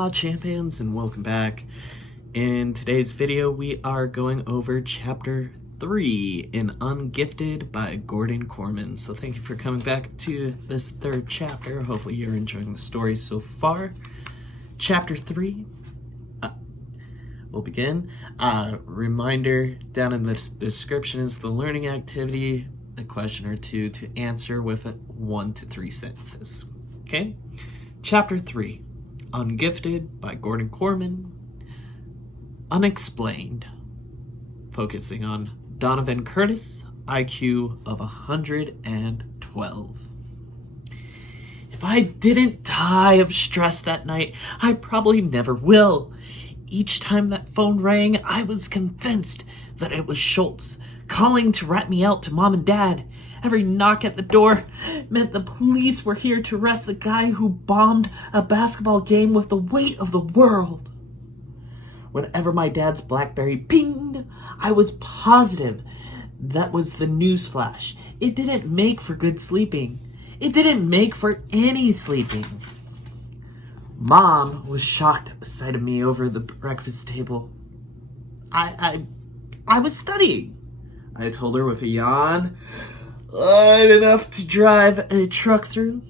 Aloha champions, and welcome back. In today's video we are going over chapter 3 in Ungifted by Gordon Korman. So thank you for coming back to this third chapter. Hopefully you're enjoying the story so far. Chapter 3, we'll begin. Reminder, down in the description is the learning activity, a question or two to answer with 1 to 3 sentences. Okay? Chapter 3, Ungifted by Gordon Korman. Unexplained, focusing on Donovan Curtis, IQ of 112. If I didn't die of stress that night, I probably never will. Each time that phone rang, I was convinced that it was Schultz, calling to rat me out to Mom and Dad. Every knock at the door meant the police were here to arrest the guy who bombed a basketball game with the weight of the world. Whenever my dad's BlackBerry pinged, I was positive that was the news flash. It didn't make for good sleeping. It didn't make for any sleeping. Mom was shocked at the sight of me over the breakfast table. I was studying, I told her with a yawn. Light enough to drive a truck through.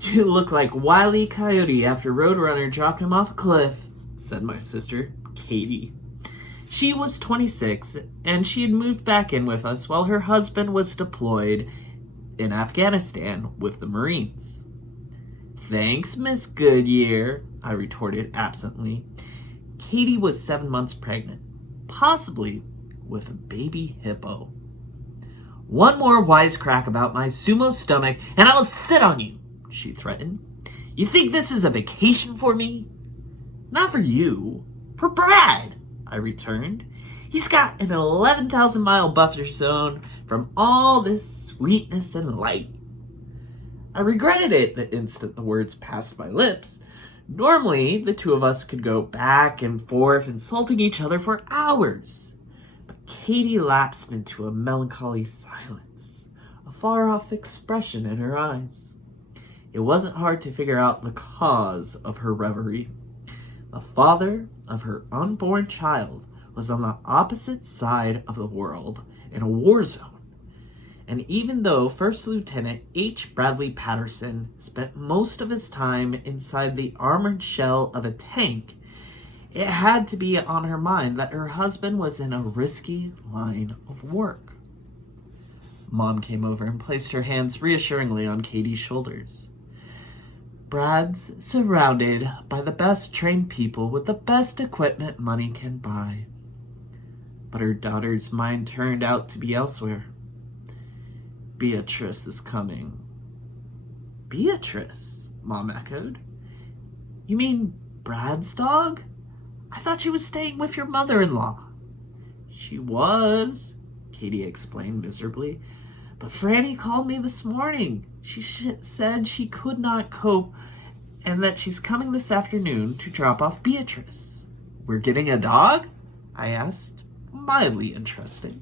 You look like Wile E. Coyote after Roadrunner dropped him off a cliff, said my sister, Katie. She was 26, and she had moved back in with us while her husband was deployed in Afghanistan with the Marines. Thanks, Miss Goodyear, I retorted absently. Katie was 7 months pregnant, possibly with a baby hippo. One more wisecrack about my sumo stomach, and I will sit on you, she threatened. You think this is a vacation for me? Not for you. For Brad, I returned. He's got an 11,000-mile buffer zone from all this sweetness and light. I regretted it the instant the words passed my lips. Normally, the two of us could go back and forth insulting each other for hours. Katie lapsed into a melancholy silence, a far-off expression in her eyes. It wasn't hard to figure out the cause of her reverie. The father of her unborn child was on the opposite side of the world in a war zone. And even though First Lieutenant H. Bradley Patterson spent most of his time inside the armored shell of a tank, it had to be on her mind that her husband was in a risky line of work. Mom came over and placed her hands reassuringly on Katie's shoulders. Brad's surrounded by the best trained people with the best equipment money can buy. But her daughter's mind turned out to be elsewhere. Beatrice is coming. Beatrice? Mom echoed. You mean Brad's dog? I thought she was staying with your mother-in-law. She was, Katie explained miserably. But Franny called me this morning. She said she could not cope and that she's coming this afternoon to drop off Beatrice. We're getting a dog? I asked, mildly interested.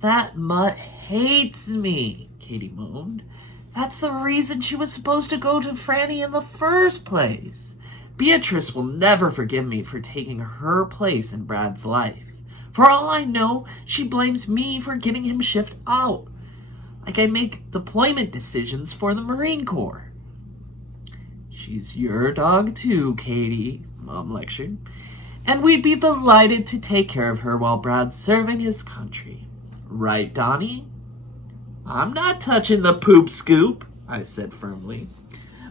That mutt hates me, Katie moaned. That's the reason she was supposed to go to Franny in the first place. Beatrice will never forgive me for taking her place in Brad's life. For all I know, she blames me for getting him shipped out. Like I make deployment decisions for the Marine Corps. She's your dog too, Katie, Mom lectured. And we'd be delighted to take care of her while Brad's serving his country. Right, Donnie? I'm not touching the poop scoop, I said firmly.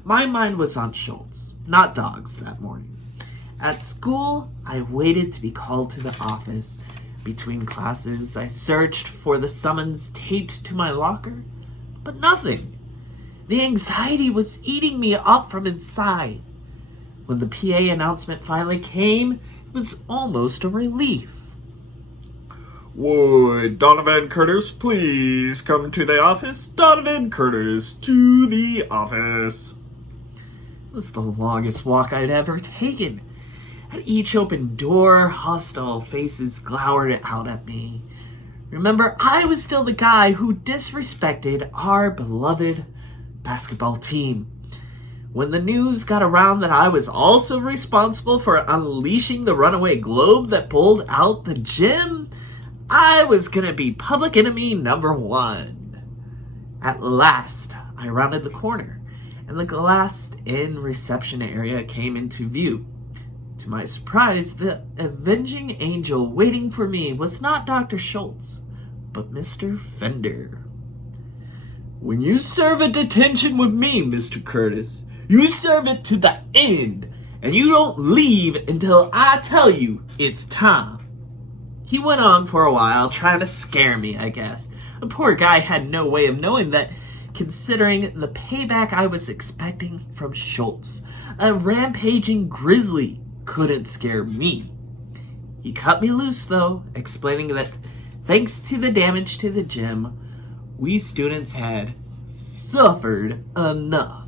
My mind was on Schultz, not dogs, that morning. At school, I waited to be called to the office. Between classes, I searched for the summons taped to my locker, but nothing. The anxiety was eating me up from inside. When the PA announcement finally came, it was almost a relief. Would Donovan Curtis please come to the office? Donovan Curtis to the office. It was the longest walk I'd ever taken. At each open door, hostile faces glowered out at me. Remember, I was still the guy who disrespected our beloved basketball team. When the news got around that I was also responsible for unleashing the runaway globe that pulled out the gym, I was gonna be public enemy number one. At last, I rounded the corner, and the glassed-in reception area came into view. To my surprise, the avenging angel waiting for me was not Dr. Schultz, but Mr. Fender. "When you serve a detention with me, Mr. Curtis, you serve it to the end, and you don't leave until I tell you it's time." He went on for a while, trying to scare me, I guess. The poor guy had no way of knowing that, considering the payback I was expecting from Schultz, a rampaging grizzly couldn't scare me. He cut me loose, though, explaining that thanks to the damage to the gym, we students had suffered enough.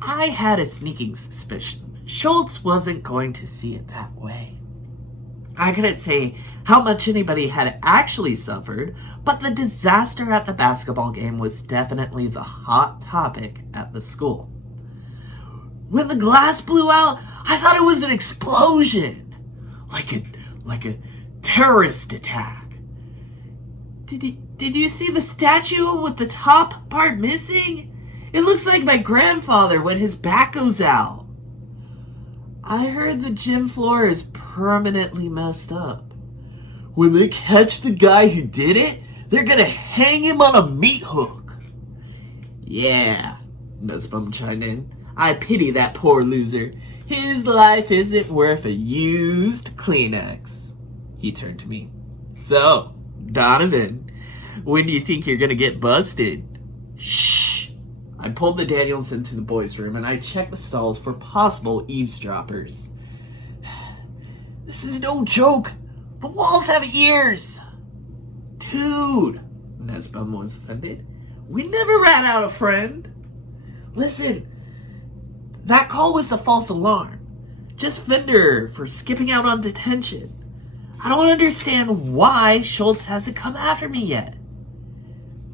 I had a sneaking suspicion Schultz wasn't going to see it that way. I couldn't say how much anybody had actually suffered, but the disaster at the basketball game was definitely the hot topic at the school. When the glass blew out, I thought it was an explosion, like a terrorist attack. Did you see the statue with the top part missing? It looks like my grandfather when his back goes out. I heard the gym floor is permanently messed up. When they catch the guy who did it, they're gonna hang him on a meat hook. Yeah, Nussbaum chimed in. I pity that poor loser. His life isn't worth a used Kleenex. He turned to me. So, Donovan, when do you think you're gonna get busted? Shh. I pulled the Daniels into the boys' room and I checked the stalls for possible eavesdroppers. This is no joke. The walls have ears. Dude, Nussbaum was offended. We never ran out of friend. Listen, that call was a false alarm. Just Fender for skipping out on detention. I don't understand why Schultz hasn't come after me yet.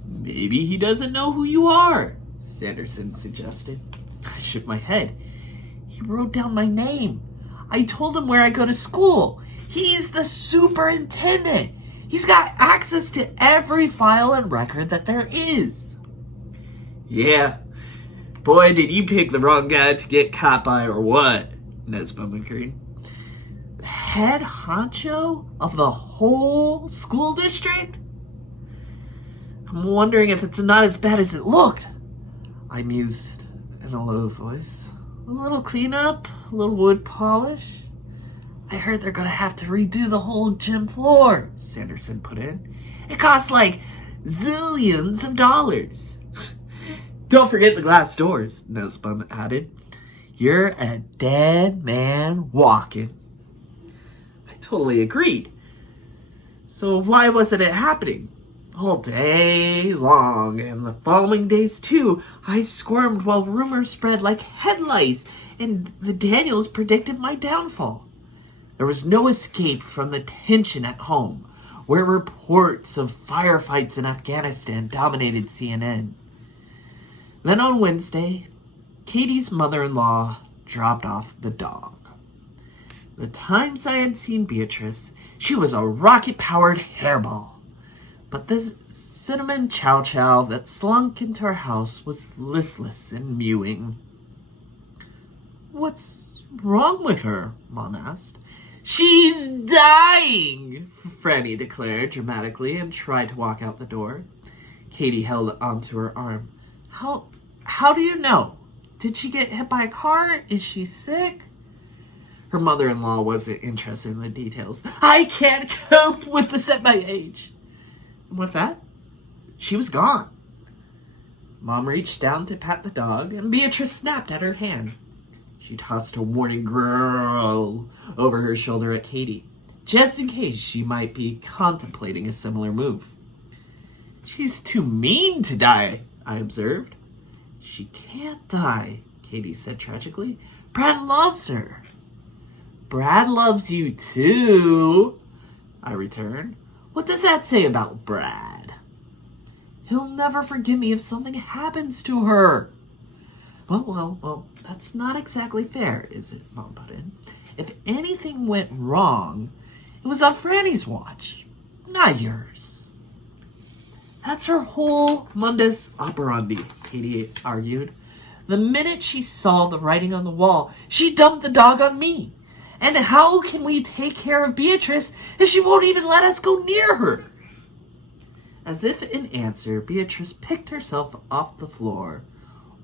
Maybe he doesn't know who you are, Sanderson suggested. I shook my head. He wrote down my name. I told him where I go to school. He's the superintendent. He's got access to every file and record that there is. Yeah. Boy, did you pick the wrong guy to get caught by or what? Nussbaum agreed. The head honcho of the whole school district? I'm wondering if it's not as bad as it looked. I mused in a low voice. A little cleanup, a little wood polish. I heard they're gonna have to redo the whole gym floor, Sanderson put in. It costs like zillions of dollars. Don't forget the glass doors, Nussbaum added. You're a dead man walking. I totally agreed. So why wasn't it happening? All day long, and the following days too, I squirmed while rumors spread like head lice, and the Daniels predicted my downfall. There was no escape from the tension at home, where reports of firefights in Afghanistan dominated CNN. Then on Wednesday, Katie's mother-in-law dropped off the dog. The times I had seen Beatrice, she was a rocket-powered hairball. But this cinnamon chow chow that slunk into our house was listless and mewing. What's wrong with her? Mom asked. She's dying, Franny declared dramatically and tried to walk out the door. Katie held onto her arm. How do you know? Did she get hit by a car? Is she sick? Her mother-in-law wasn't interested in the details. I can't cope with this at my age. And with that, she was gone. Mom reached down to pat the dog, and Beatrice snapped at her hand. She tossed a warning growl over her shoulder at Katie, just in case she might be contemplating a similar move. She's too mean to die, I observed. She can't die, Katie said tragically. Brad loves her. Brad loves you too, I returned. What does that say about Brad? He'll never forgive me if something happens to her. Well, that's not exactly fair, is it, Mom put in. If anything went wrong, it was on Franny's watch, not yours. That's her whole modus operandi, Katie argued. The minute she saw the writing on the wall, she dumped the dog on me. And how can we take care of Beatrice if she won't even let us go near her? As if in answer, Beatrice picked herself off the floor,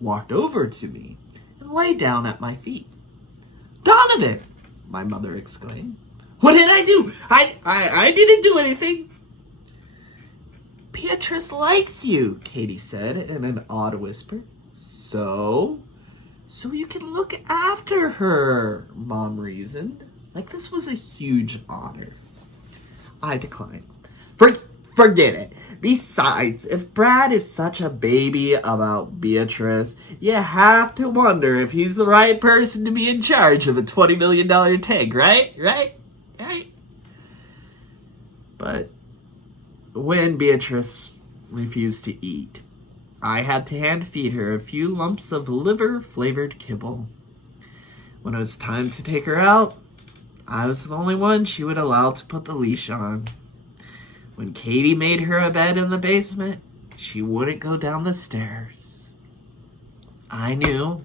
walked over to me, and lay down at my feet. "Donovan!" my mother exclaimed. "What did I do? I didn't do anything." "Beatrice likes you," Katie said in an odd whisper. So you can look after her," Mom reasoned, like this was a huge honor. I declined. Forget it. Besides, if Brad is such a baby about Beatrice, you have to wonder if he's the right person to be in charge of a $20 million tank, right? But when Beatrice refused to eat, I had to hand feed her a few lumps of liver-flavored kibble. When it was time to take her out, I was the only one she would allow to put the leash on. When Katie made her a bed in the basement, she wouldn't go down the stairs. I knew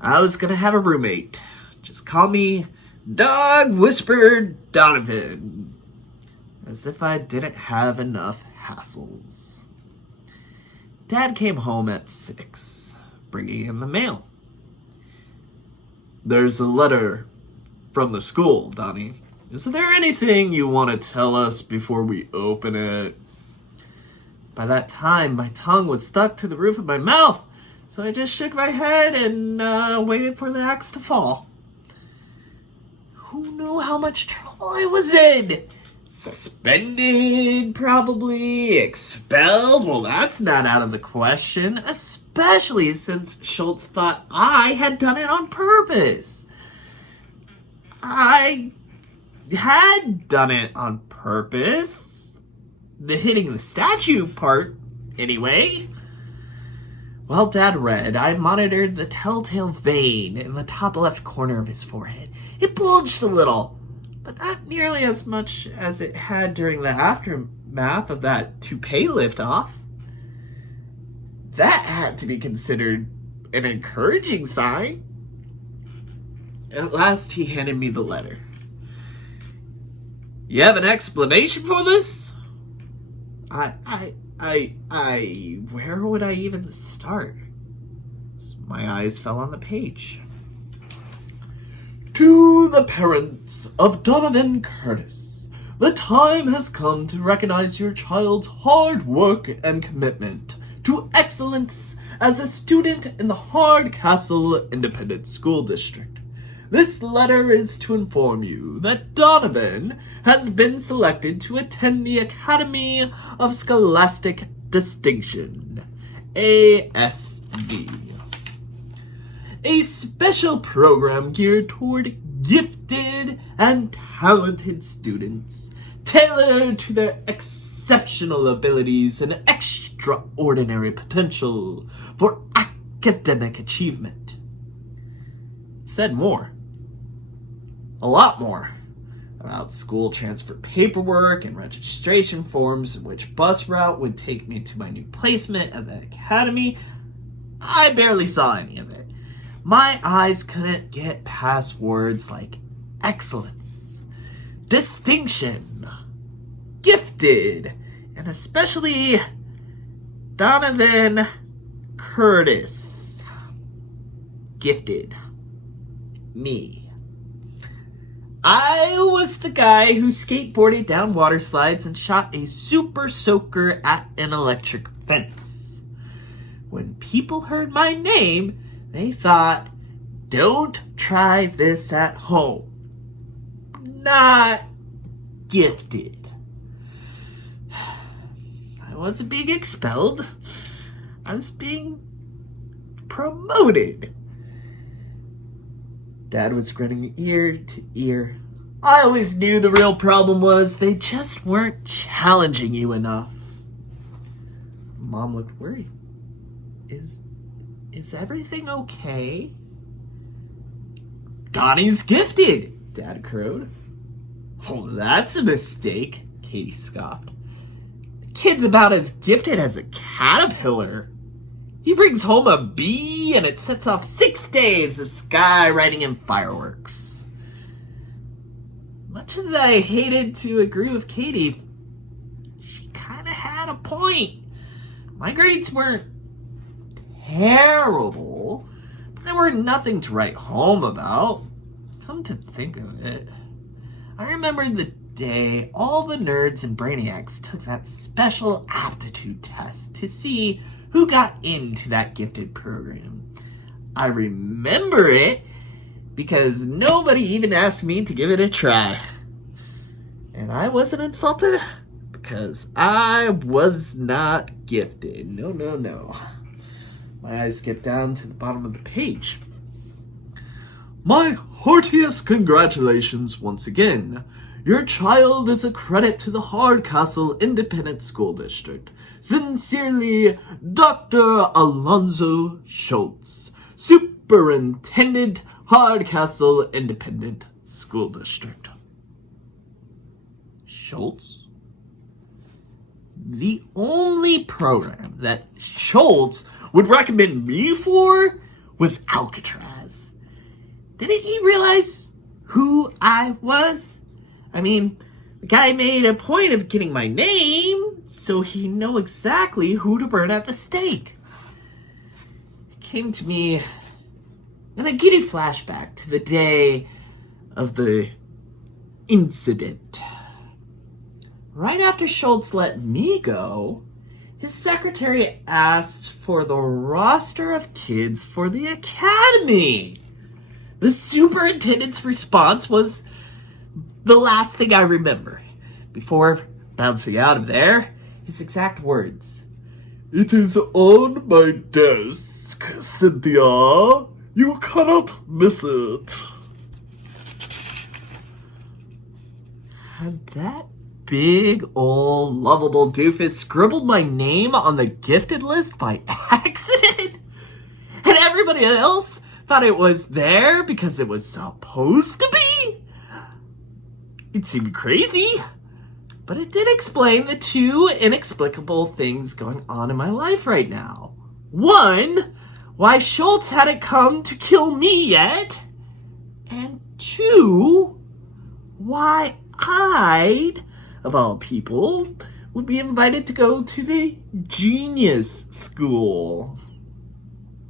I was going to have a roommate. Just call me Dog Whispered Donovan. As if I didn't have enough hassles. Dad came home at 6, bringing in the mail. "There's a letter from the school, Donnie. Is there anything you want to tell us before we open it?" By that time, my tongue was stuck to the roof of my mouth, so I just shook my head and waited for the axe to fall. Who knew how much trouble I was in? Suspended, probably. Expelled? Well, that's not out of the question, especially since Schultz thought I had done it on purpose. I had done it on purpose. The hitting the statue part, anyway. While Dad read, I monitored the telltale vein in the top left corner of his forehead. It bulged a little, but not nearly as much as it had during the aftermath of that toupee lift-off. That had to be considered an encouraging sign. At last, he handed me the letter. "You have an explanation for this?" Where would I even start? My eyes fell on the page. "To the parents of Donovan Curtis, the time has come to recognize your child's hard work and commitment to excellence as a student in the Hardcastle Independent School District. This letter is to inform you that Donovan has been selected to attend the Academy of Scholastic Distinction, ASD, a special program geared toward gifted and talented students, tailored to their exceptional abilities and extraordinary potential for academic achievement." It said more. A lot more. About school transfer paperwork and registration forms, and which bus route would take me to my new placement at the academy. I barely saw any of it. My eyes couldn't get past words like excellence, distinction, gifted, and especially Donovan Curtis. Gifted. Me. I was the guy who skateboarded down water slides and shot a super soaker at an electric fence. When people heard my name, they thought, "Don't try this at home." Not gifted. I wasn't being expelled. I was being promoted. Dad was grinning ear to ear. I always knew the real problem was they just weren't challenging you enough. Mom looked worried. Is Is everything okay? Donnie's gifted, Dad crowed. Oh, that's a mistake, Katie scoffed. The kid's about as gifted as a caterpillar. He brings home a bee and it sets off 6 days of skywriting and fireworks. Much as I hated to agree with Katie, she kind of had a point. My grades weren't terrible, but they were nothing to write home about. Come to think of it, I remember the day all the nerds and brainiacs took that special aptitude test to see who got into that gifted program. I remember it because nobody even asked me to give it a try. And I wasn't insulted because I was not gifted. No. My eyes skipped down to the bottom of the page. My heartiest congratulations once again. Your child is a credit to the Hardcastle Independent School District. Sincerely, Dr. Alonzo Schultz, Superintendent, Hardcastle Independent School District. Schultz? The only program that Schultz would recommend me for was Alcatraz. Didn't he realize who I was? I mean, the guy made a point of getting my name so he'd know exactly who to burn at the stake. It came to me in a giddy flashback to the day of the incident. Right after Schultz let me go, his secretary asked for the roster of kids for the academy. The superintendent's response was the last thing I remember. Before bouncing out of there, his exact words: "It is on my desk, Cynthia. You cannot miss it." Had that big old lovable doofus scribbled my name on the gifted list by accident? And everybody else thought it was there because it was supposed to be? It seemed crazy, but it did explain the two inexplicable things going on in my life right now. One, why Schultz hadn't come to kill me yet, and two, why I'd, of all people, would be invited to go to the genius school.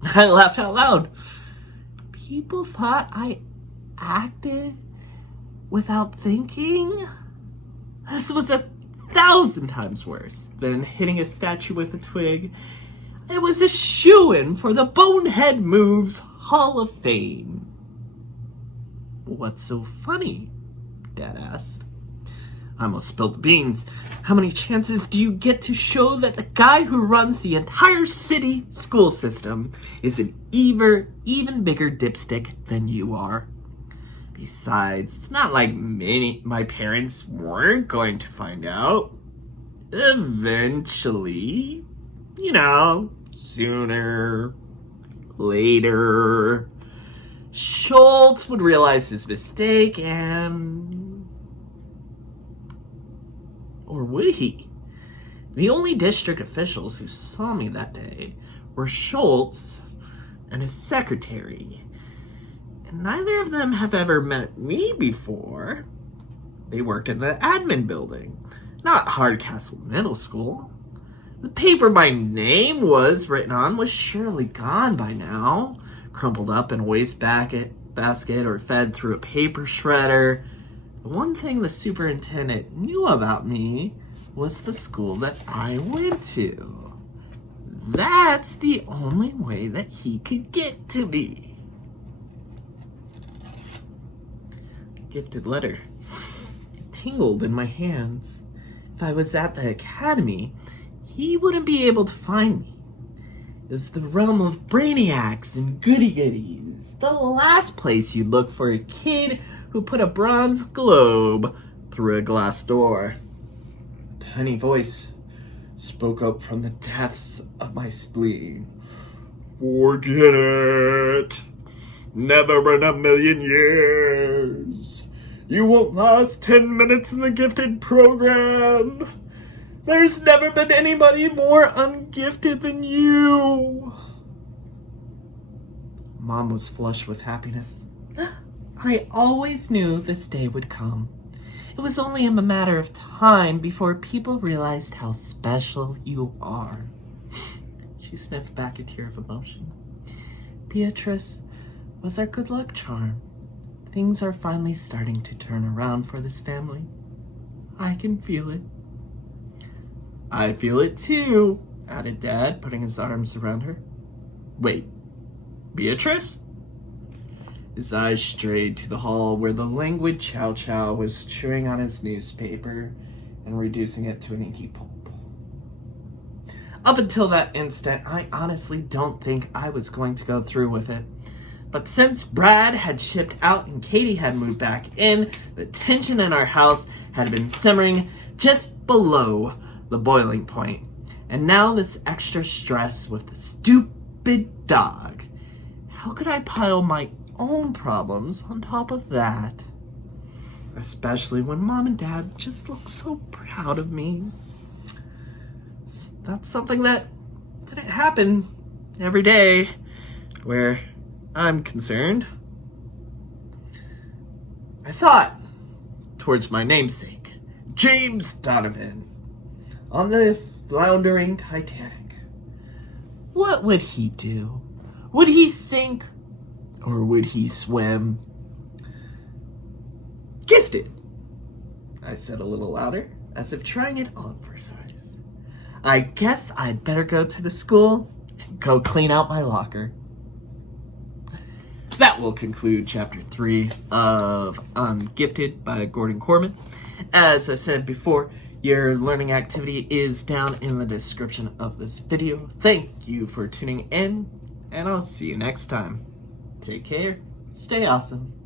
I laughed out loud. People thought I acted without thinking? This was 1,000 times worse than hitting a statue with a twig. It was a shoo-in for the Bonehead Moves Hall of Fame. What's so funny? Dad asked. I almost spilled the beans. How many chances do you get to show that the guy who runs the entire city school system is an even bigger dipstick than you are? Besides, it's not like my parents weren't going to find out. Eventually. Sooner, later. Schultz would realize his mistake and... Or would he? The only district officials who saw me that day were Schultz and his secretary. And neither of them have ever met me before. They worked in the admin building, not Hardcastle Middle School. The paper my name was written on was surely gone by now, crumpled up in a wastebasket or fed through a paper shredder. The one thing the superintendent knew about me was the school that I went to. That's the only way that he could get to me. Gifted letter. It tingled in my hands. If I was at the academy, he wouldn't be able to find me. It was the realm of brainiacs and goody-goodies. The last place you'd look for a kid who put a bronze globe through a glass door. A tiny voice spoke up from the depths of my spleen. Forget it. Never in a million years. You won't last 10 minutes in the gifted program. There's never been anybody more ungifted than you. Mom was flushed with happiness. I always knew this day would come. It was only a matter of time before people realized how special you are. She sniffed back a tear of emotion. Beatrice was our good luck charm. Things are finally starting to turn around for this family. I can feel it. I feel it too, added Dad, putting his arms around her. Wait, Beatrice? His eyes strayed to the hall where the languid Chow Chow was chewing on his newspaper and reducing it to an inky pulp. Up until that instant, I honestly don't think I was going to go through with it. But since Brad had shipped out and Katie had moved back in, the tension in our house had been simmering just below the boiling point. And now this extra stress with the stupid dog. How could I pile my own problems on top of that? Especially when Mom and Dad just look so proud of me. That's something that didn't happen every day where I'm concerned. I thought towards my namesake, James Donovan, on the floundering Titanic. What would he do? Would he sink or would he swim? Gifted, I said a little louder, as if trying it on for size. I guess I'd better go to the school and go clean out my locker. That will conclude Chapter 3 of Ungifted by Gordon Korman. As I said before, your learning activity is down in the description of this video. Thank you for tuning in, and I'll see you next time. Take care. Stay awesome.